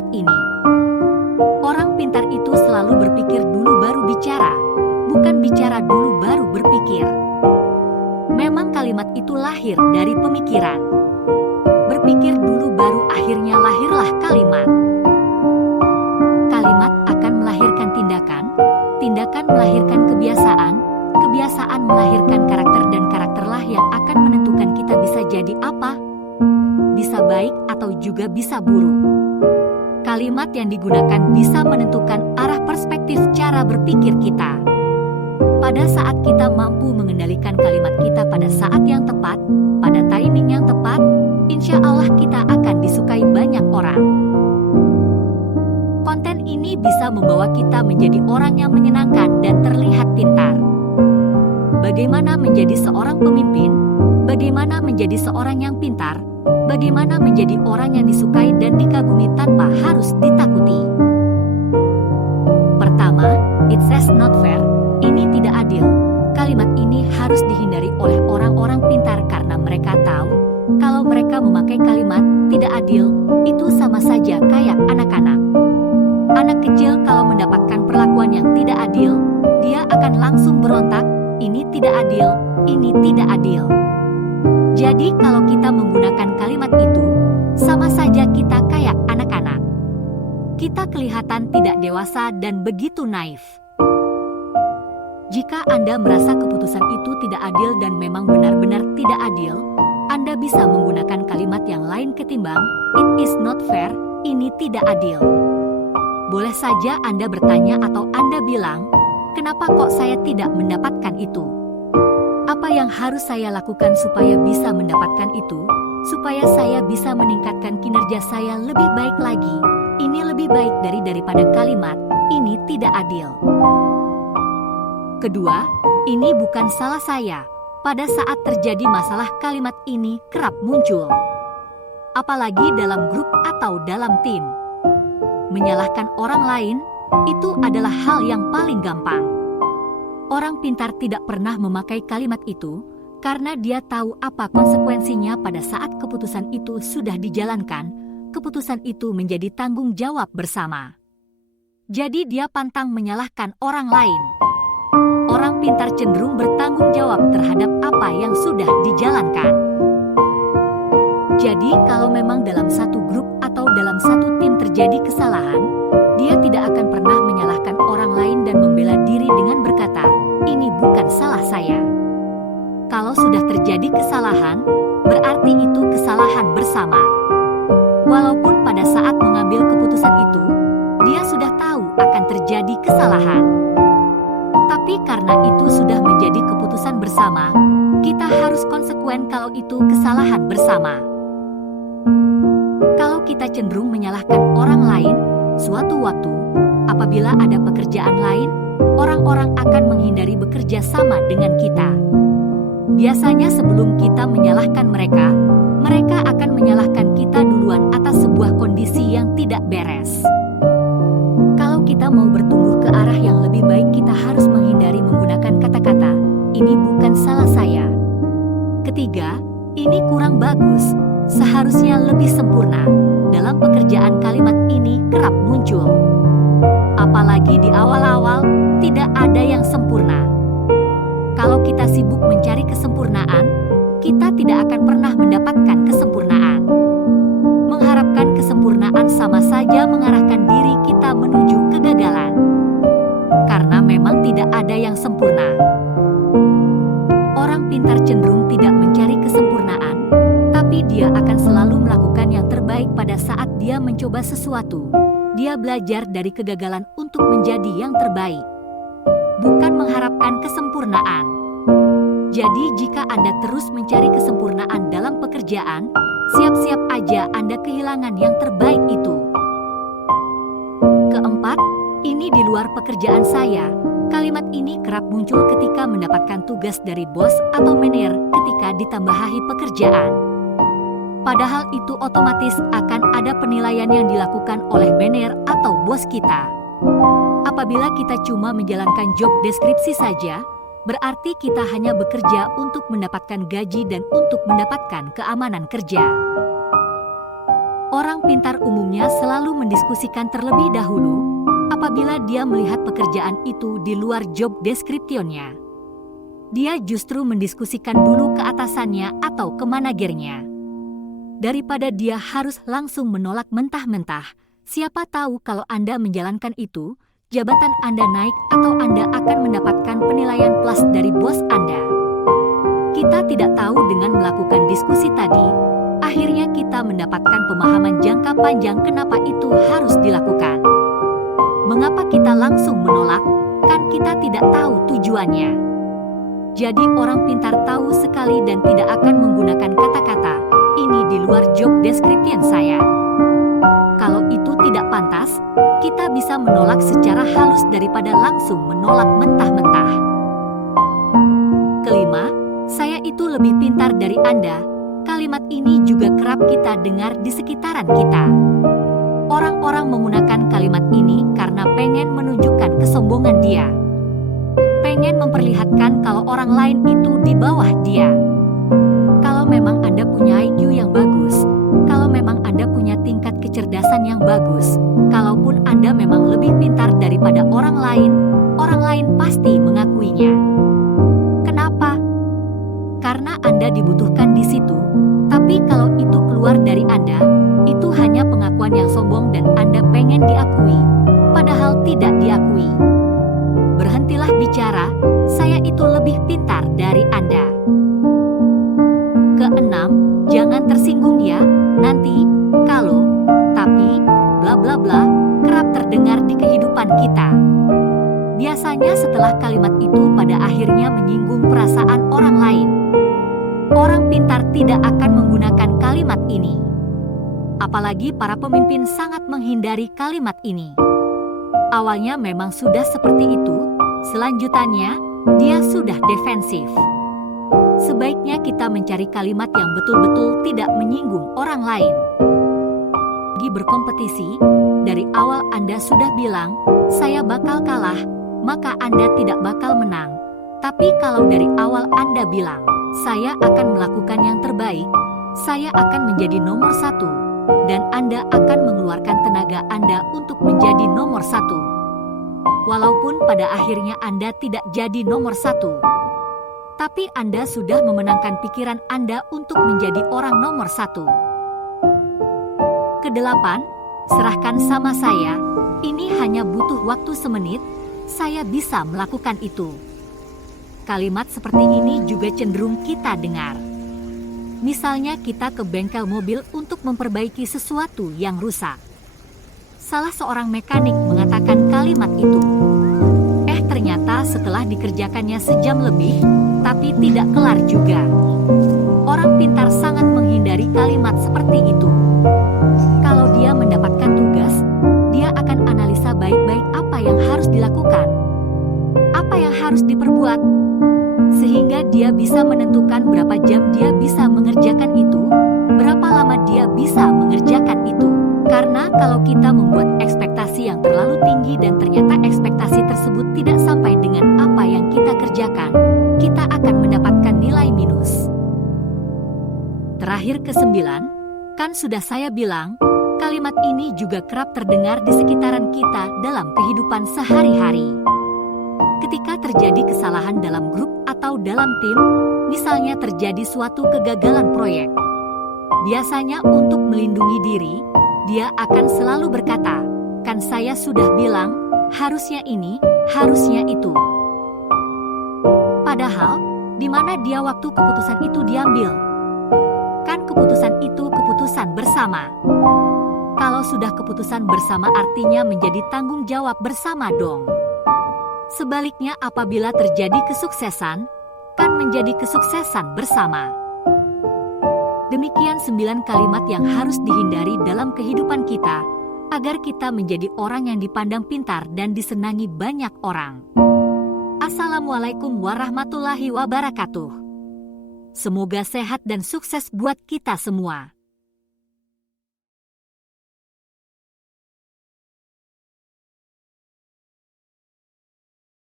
kalimat ini. Orang pintar itu selalu berpikir dulu baru bicara, bukan bicara dulu baru berpikir. Memang kalimat itu lahir dari pemikiran. Berpikir dulu baru akhirnya lahirlah kalimat. Kalimat akan melahirkan tindakan, tindakan melahirkan kebiasaan, kebiasaan melahirkan karakter dan karakterlah yang akan menentukan kita bisa jadi apa. Bisa baik atau juga bisa buruk. Kalimat yang digunakan bisa menentukan arah perspektif cara berpikir kita. Pada saat kita mampu mengendalikan kalimat kita pada saat yang tepat, pada timing yang tepat, insya Allah kita akan disukai banyak orang. Konten ini bisa membawa kita menjadi orang yang menyenangkan dan terlihat pintar. Bagaimana menjadi seorang pemimpin? Bagaimana menjadi seorang yang pintar? Bagaimana menjadi orang yang disukai dan dikagumi tanpa harus ditakuti? Pertama, it says not fair. Ini tidak adil. Kalimat ini harus dihindari oleh orang-orang pintar karena mereka tahu kalau mereka memakai kalimat tidak adil, itu sama saja kayak anak-anak. Anak kecil kalau mendapatkan perlakuan yang tidak adil, dia akan langsung berontak, ini tidak adil, ini tidak adil. Jadi kalau kita menggunakan kalimat itu, sama saja kita kayak anak-anak. Kita kelihatan tidak dewasa dan begitu naif. Jika Anda merasa keputusan itu tidak adil dan memang benar-benar tidak adil, Anda bisa menggunakan kalimat yang lain ketimbang "it is not fair", ini tidak adil. Boleh saja Anda bertanya atau Anda bilang, "Kenapa kok saya tidak mendapatkan itu? Apa yang harus saya lakukan supaya bisa mendapatkan itu? Supaya saya bisa meningkatkan kinerja saya lebih baik lagi. Ini lebih baik daripada kalimat, ini tidak adil." Kedua, ini bukan salah saya. Pada saat terjadi masalah kalimat ini kerap muncul. Apalagi dalam grup atau dalam tim. Menyalahkan orang lain, itu adalah hal yang paling gampang. Orang pintar tidak pernah memakai kalimat itu, karena dia tahu apa konsekuensinya pada saat keputusan itu sudah dijalankan, keputusan itu menjadi tanggung jawab bersama. Jadi dia pantang menyalahkan orang lain. Orang pintar cenderung bertanggung jawab terhadap apa yang sudah dijalankan. Jadi kalau memang dalam satu grup atau dalam satu tim terjadi kesalahan, dia tidak akan pernah menyalahkan orang lain dan membela diri dengan berkata, "Ini bukan salah saya." Kalau sudah terjadi kesalahan, berarti itu kesalahan bersama. Walaupun pada saat mengambil keputusan itu, dia sudah tahu akan terjadi kesalahan. Tapi karena itu sudah menjadi keputusan bersama, kita harus konsekuen kalau itu kesalahan bersama. Kalau kita cenderung menyalahkan orang lain, suatu waktu, apabila ada pekerjaan lain, orang-orang akan menghindari bekerja sama dengan kita. Biasanya sebelum kita menyalahkan mereka, mereka akan menyalahkan kita duluan atas sebuah kondisi yang tidak beres. Kalau kita mau bertumbuh ke arah yang lebih baik, kita harus menghindari menggunakan kata-kata, "Ini bukan salah saya." Ketiga, ini kurang bagus, seharusnya lebih sempurna. Dalam pekerjaan kalimat ini kerap muncul. Apalagi di awal-awal, tidak ada yang sempurna. Kalau kita sibuk mencari kesempurnaan, kita tidak akan pernah mendapatkan kesempurnaan. Mengharapkan kesempurnaan sama saja mengarahkan diri kita menuju kegagalan. Karena memang tidak ada yang sempurna. Orang pintar cenderung tidak mencari kesempurnaan, tapi dia akan selalu melakukan yang terbaik pada saat dia mencoba sesuatu. Dia belajar dari kegagalan untuk menjadi yang terbaik. Bukan mengharapkan kesempurnaan. Jadi jika Anda terus mencari kesempurnaan dalam pekerjaan, siap-siap aja Anda kehilangan yang terbaik itu. Keempat, ini di luar pekerjaan saya. Kalimat ini kerap muncul ketika mendapatkan tugas dari bos atau manajer ketika ditambahi pekerjaan. Padahal itu otomatis akan ada penilaian yang dilakukan oleh manajer atau bos kita. Apabila kita cuma menjalankan job deskripsi saja, berarti kita hanya bekerja untuk mendapatkan gaji dan untuk mendapatkan keamanan kerja. Orang pintar umumnya selalu mendiskusikan terlebih dahulu apabila dia melihat pekerjaan itu di luar job description-nya. Dia justru mendiskusikan dulu ke atasannya atau ke manajernya. Daripada dia harus langsung menolak mentah-mentah, siapa tahu kalau Anda menjalankan itu, jabatan Anda naik atau Anda akan mendapatkan penilaian plus dari bos Anda. Kita tidak tahu dengan melakukan diskusi tadi, akhirnya kita mendapatkan pemahaman jangka panjang kenapa itu harus dilakukan. Mengapa kita langsung menolak? Kan kita tidak tahu tujuannya. Jadi orang pintar tahu sekali dan tidak akan menggunakan kata-kata, "Ini di luar job description saya." Kalau itu tidak pantas, kita bisa menolak secara halus daripada langsung menolak mentah-mentah. Kelima, saya itu lebih pintar dari Anda. Kalimat ini juga kerap kita dengar di sekitaran kita. Orang-orang menggunakan kalimat ini karena pengen menunjukkan kesombongan dia. Pengen memperlihatkan kalau orang lain itu di bawah dia. Kalau memang Anda punya IQ yang bagus, kalau memang Anda punya tingkat kecerdasan yang bagus, kalaupun Anda memang lebih pintar daripada orang lain pasti mengakuinya. Kenapa? Karena Anda dibutuhkan di situ, tapi kalau itu keluar dari Anda, itu hanya pengakuan yang sombong dan Anda pengen diakui, padahal tidak diakui. Berhentilah bicara, saya itu lebih pintar dari Anda. Keenam, jangan tersinggung ya, nanti, kalau, tapi, bla bla bla, kerap terdengar di kehidupan kita. Biasanya setelah kalimat itu pada akhirnya menyinggung perasaan orang lain. Orang pintar tidak akan menggunakan kalimat ini. Apalagi para pemimpin sangat menghindari kalimat ini. Awalnya memang sudah seperti itu, selanjutannya dia sudah defensif. Sebaiknya kita mencari kalimat yang betul-betul tidak menyinggung orang lain. Di berkompetisi, dari awal Anda sudah bilang, "Saya bakal kalah," maka Anda tidak bakal menang. Tapi kalau dari awal Anda bilang, "Saya akan melakukan yang terbaik, saya akan menjadi nomor satu," dan Anda akan mengeluarkan tenaga Anda untuk menjadi nomor satu. Walaupun pada akhirnya Anda tidak jadi nomor satu, tapi Anda sudah memenangkan pikiran Anda untuk menjadi orang nomor satu. Kedelapan, serahkan sama saya, ini hanya butuh waktu semenit, saya bisa melakukan itu. Kalimat seperti ini juga cenderung kita dengar. Misalnya kita ke bengkel mobil untuk memperbaiki sesuatu yang rusak. Salah seorang mekanik mengatakan kalimat itu. Ternyata setelah dikerjakannya sejam lebih, tapi tidak kelar juga. Orang pintar sangat menghindari kalimat seperti itu. Kalau dia mendapatkan tugas, dia akan analisa baik-baik apa yang harus dilakukan, apa yang harus diperbuat, sehingga dia bisa menentukan berapa jam dia bisa mengerjakan itu, berapa lama dia bisa mengerjakan itu. Karena kalau kita membuat ekspektasi yang terlalu tinggi dan ternyata ekspektasi tersebut tidak sampai dengan apa yang kita kerjakan, kita akan mendapatkan nilai minus. Terakhir kesembilan, kan sudah saya bilang, kalimat ini juga kerap terdengar di sekitaran kita dalam kehidupan sehari-hari. Ketika terjadi kesalahan dalam grup atau dalam tim, misalnya terjadi suatu kegagalan proyek. Biasanya untuk melindungi diri, dia akan selalu berkata, "Kan saya sudah bilang, harusnya ini, harusnya itu." Padahal, di mana dia waktu keputusan itu diambil? Kan keputusan itu keputusan bersama. Kalau sudah keputusan bersama artinya menjadi tanggung jawab bersama dong. Sebaliknya apabila terjadi kesuksesan, kan menjadi kesuksesan bersama. Demikian 9 kalimat yang harus dihindari dalam kehidupan kita, agar kita menjadi orang yang dipandang pintar dan disenangi banyak orang. Assalamualaikum warahmatullahi wabarakatuh. Semoga sehat dan sukses buat kita semua.